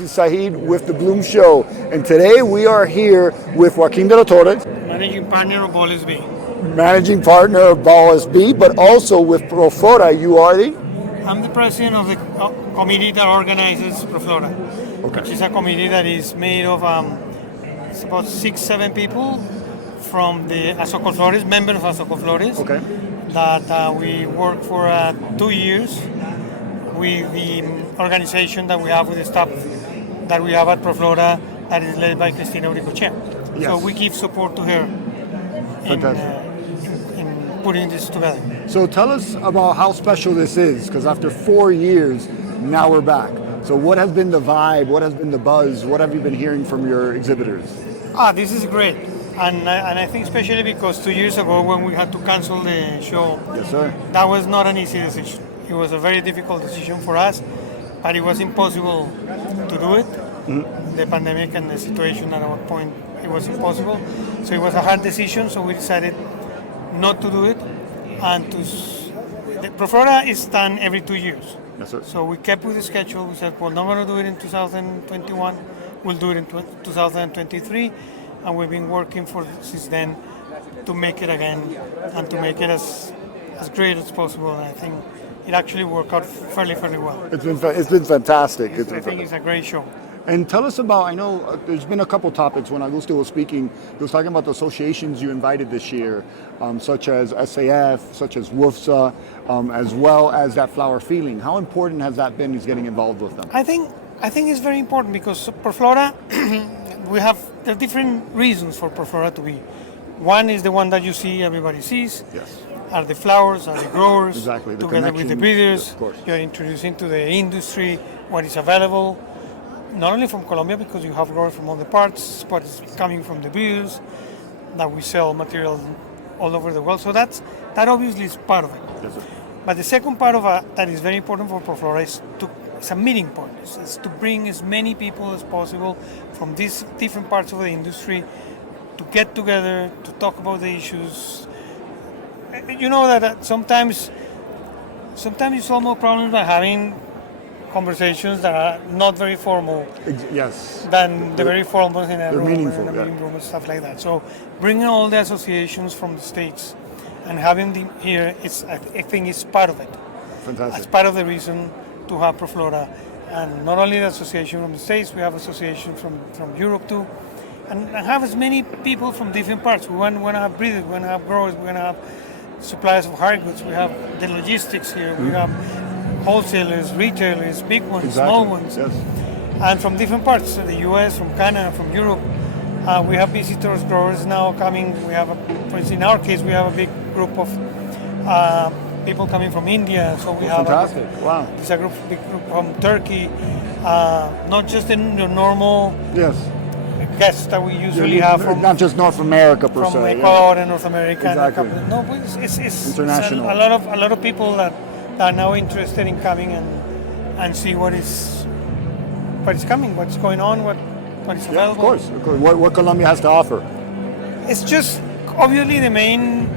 This is Sahid with The Bloom Show. And today we are here with Joaquin de la Torre, Managing Partner of BallSB. Managing Partner of BallSB, but also with Proflora. You are the? I'm the president of the committee that organizes Proflora, which is a committee that is made of it's about 6-7 people from the Flores, members of Flores, that we work for 2 years with the organization that we have with the staff that we have at Proflora that is led by Cristina Uricochea. Yes. So we give support to her in putting this together. So tell us about how special this is, because after 4 years, now we're back. So what has been the vibe, what has been the buzz, what have you been hearing from your exhibitors? This is great. And I think especially because 2 years ago when we had to cancel the show, Yes, sir. that was not an easy decision. It was a very difficult decision for us, but it was impossible to do it. Mm-hmm. The pandemic and the situation at one point, it was impossible. So it was a hard decision, so we decided not to do it. And the Proflora is done every 2 years. Yes, sir. So we kept with the schedule. We said, well, not going to do it in 2021. We'll do it in 2023. And we've been working since then to make it again and to make it as great as possible. And I think it actually worked out fairly well. It's been fantastic. I think it's a great show. And tell us about, I know there's been a couple topics when Augusto was speaking. He was talking about the associations you invited this year, such as SAF, such as WUFSA, as well as that flower feeling. How important has that been, is getting involved with them? I think it's very important because Proflora, there are different reasons for Proflora to be. One is the one that you see, everybody sees. Yes. Are the flowers, are the growers, exactly, together with the breeders. Yes, you're introducing to the industry what is available, not only from Colombia, because you have growers from other parts, but it's coming from the breeders, that we sell material all over the world. So that obviously is part of it. Yes, sir. But the second part of that is very important for Proflora it's a meeting point. It's to bring as many people as possible from these different parts of the industry to get together, to talk about the issues. You know that sometimes you solve more problems by having conversations that are not very formal. Yes. Than the very formal in a room, meaningful, in a meeting room and stuff like that. So bringing all the associations from the States and having them here, I think it's part of it. Fantastic. It's part of the reason to have Proflora. And not only the association from the States, we have association from Europe too. And have as many people from different parts. We want to have breeders, we want to have growers, we want to have suppliers of hard goods. We have the logistics here. We have wholesalers, retailers, big ones, small ones. Yes. And from different parts, the US, from Canada, from Europe. We have visitors, growers now coming. We have, for instance, in our case, we have a big group of people coming from India. So we have fantastic. Wow. It's a big group from Turkey. Not just the normal guests that we usually have from, not just North America per se. From Ecuador and North America. Exactly. No, it's international. A lot of people that are now interested in coming and see what is coming, what's going on, what is available. Yeah, of course. What Colombia has to offer. It's just obviously the main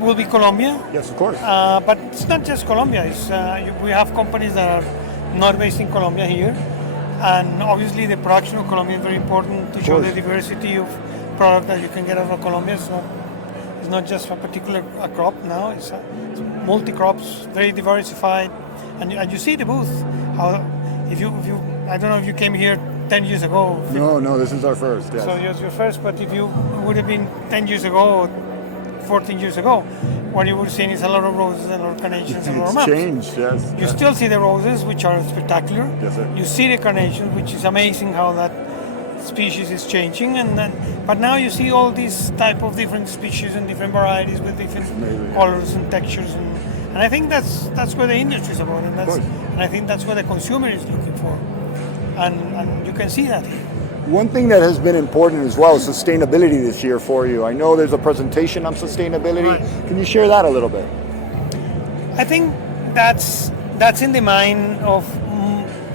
will be Colombia. Yes, of course. But it's not just Colombia. We have companies that are not based in Colombia here. And obviously the production of Colombia is very important to show the diversity of product that you can get out of Colombia. So it's not just a particular crop now, it's multi-crops, very diversified. And you see the booth, how if you I don't know if you came here 10 years ago. No, this is our first, yes. So it was your first, but if you would have been 10 years ago, 14 years ago, what you would have seen is a lot of roses and a lot of carnations and a lot of maps. It's changed, yes. You still see the roses, which are spectacular. Yes, sir. You see the carnations, which is amazing how that species is changing. But now you see all these type of different species and different varieties with different colors and textures. And I think that's what the industry is about. And I think that's what the consumer is looking for. And you can see that here. One thing that has been important as well is sustainability this year for you. I know there's a presentation on sustainability. Right. Can you share that a little bit? I think that's in the mind of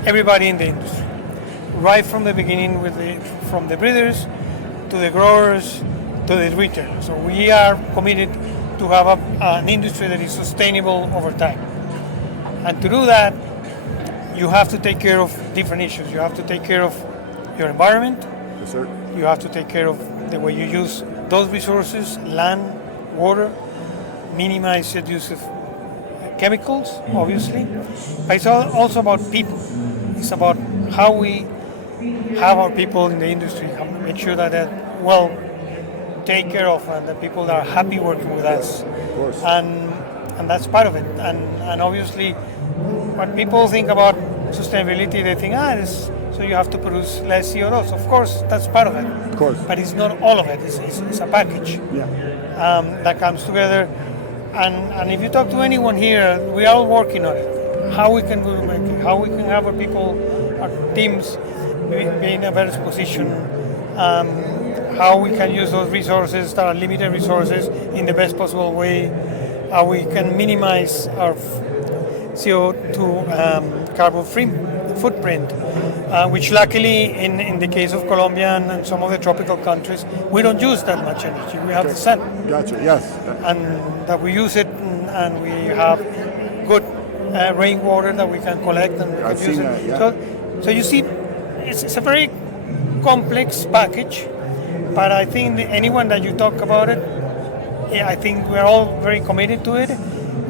everybody in the industry, right from the beginning, from the breeders to the growers to the retailers. So we are committed to have an industry that is sustainable over time. And to do that, you have to take care of different issues. You have to take care of your environment. Yes, sir. You have to take care of the way you use those resources, land, water, minimize the use of chemicals, obviously. But it's also about people. It's about how we have our people in the industry, make sure that they're well taken care of and the people that are happy working with us. Of course. And that's part of it. And obviously, when people think about sustainability, they think, so you have to produce less CO2. Of course, that's part of it. Of course. But it's not all of it. It's a package that comes together. And if you talk to anyone here, we are all working on it. How we can make it, how we can have our people, our teams be in a better position, how we can use those resources that are limited resources in the best possible way, how we can minimize our CO2 carbon footprint, which luckily in the case of Colombia and some of the tropical countries, we don't use that much energy. We have the sun. Gotcha, yes. And that we use it and we have good rainwater that we can collect and we can use it. That, yeah. So you see, it's a very complex package, but I think anyone that you talk about it, I think we're all very committed to it.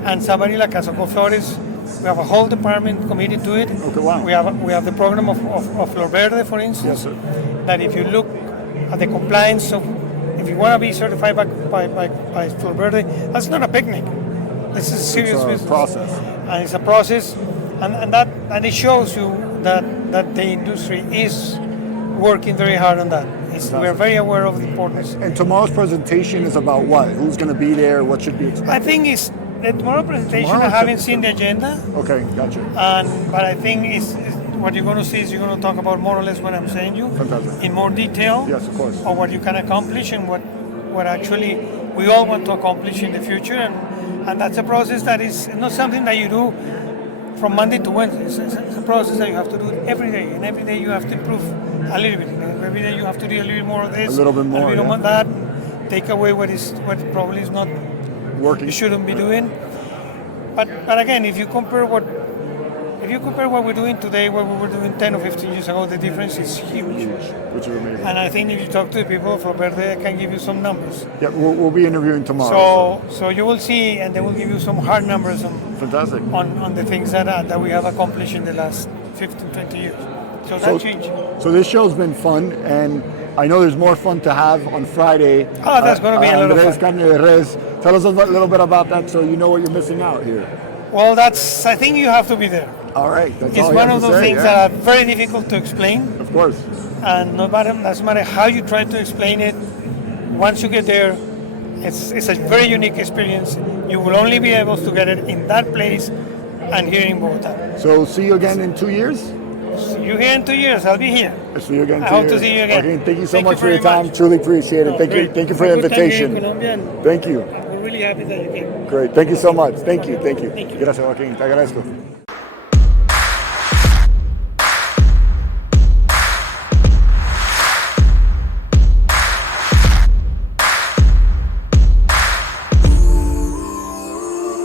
And somebody like us, Flores, we have a whole department committed to it. Okay, wow. We have the program of Flor Verde, for instance. Yes, sir. That if you look at the compliance of, if you want to be certified by Flor Verde, that's not a picnic. This is a serious business. Process. And it's a process, and it shows you that the industry is working very hard on that. We're very aware of the importance. And tomorrow's presentation is about what? Who's going to be there? What should be expected? I think it's the tomorrow presentation. I haven't seen the agenda. Okay, gotcha. But I think it's what you're going to see is you're going to talk about more or less what I'm saying you Fantastic. in more detail. Yes, of course. Of what you can accomplish and what actually we all want to accomplish in the future. And that's a process that is not something that you do from Monday to Wednesday. It's a process that you have to do every day, and every day you have to improve a little bit. Every day you have to do a little bit more of this, a little bit more, a little more of that. Take away what probably is not working. You shouldn't be doing. But again, if you compare what we're doing today, what we were doing 10 or 15 years ago, the difference is huge. Which is amazing. And I think if you talk to the people of Verde, I can give you some numbers. Yeah, we'll be interviewing tomorrow. So you will see, and they will give you some hard numbers Fantastic. on the things that we have accomplished in the last 15, 20 years. So that's huge. So this show's been fun, and I know there's more fun to have on Friday. Oh, that's going to be a lot of fun. Tell us a little bit about that so you know what you're missing out here. Well, I think you have to be there. All right. That's it's all one of those things that are very difficult to explain. Of course. And doesn't matter how you try to explain it, once you get there, it's a very unique experience. You will only be able to get it in that place and here in Bogota. So see you again in 2 years? See you here in 2 years. I'll be here. See you again in 2 years. I hope to see you again. Okay, thank you so much for your time. Truly appreciate it. Thank you for the invitation. Thank you. We're really happy that you came. Great. Thank you so much. Thank you. Gracias, Joaquin. Te agradezco.